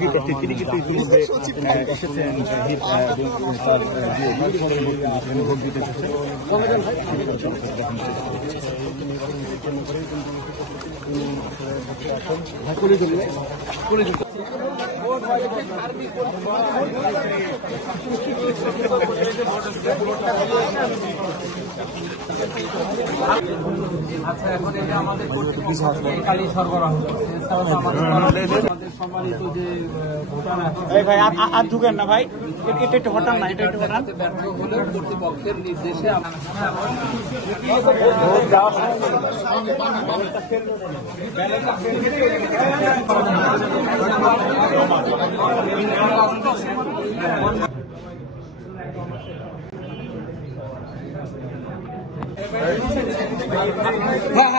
MP প্রার্থী তিনি কিন্তু ইতিমধ্যে এসেছেন তার যে ভোট দিতে এসেছেন। আচ্ছা, এখন এটা আমাদের কালি সরবরাহ আমাদের সম্মানিত যে ভোটার ভাই আর ঢুকেন না ভাই, এটা একটু হটান না, এটা একটু হটান। ব্যর্থ হলে কর্তৃপক্ষের নির্দেশে হ্যাঁ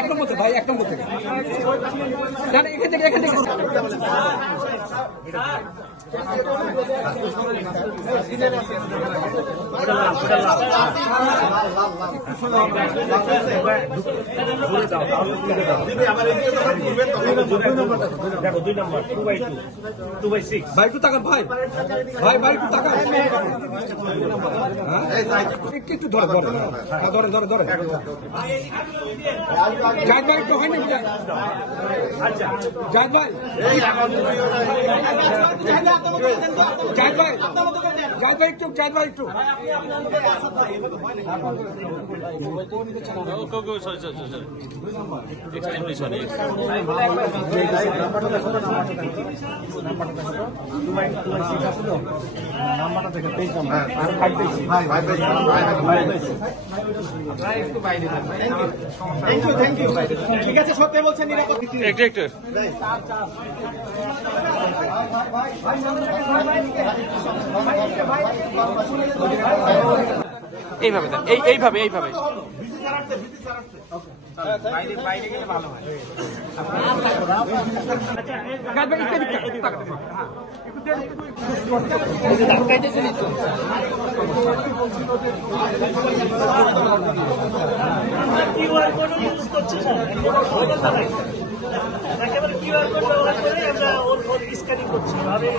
এক নম্বর ভাই, এক নম্বর থেকে এখান থেকে দেখো 2 নম্বর 2/2 ভাই একটু তাকান ভাই একটু তাকান, একটু ধরে জাহিদ ভাই একটু হয় না, জাহিদ ভাই একটু ঠিক আছে, সত্যি বলছেন নিরাপদ একটু এইভাবে এইভাবে বাইরে গেলে ভালো হয়। কিউআর কোড ইউজ করছি একেবারে কিউআর কোড ব্যবহার করে আমরা ওর স্ক্যানিং করছি ভাবে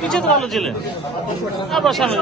পিছিয়ে তো ভালো ছিলেন আবার সামনে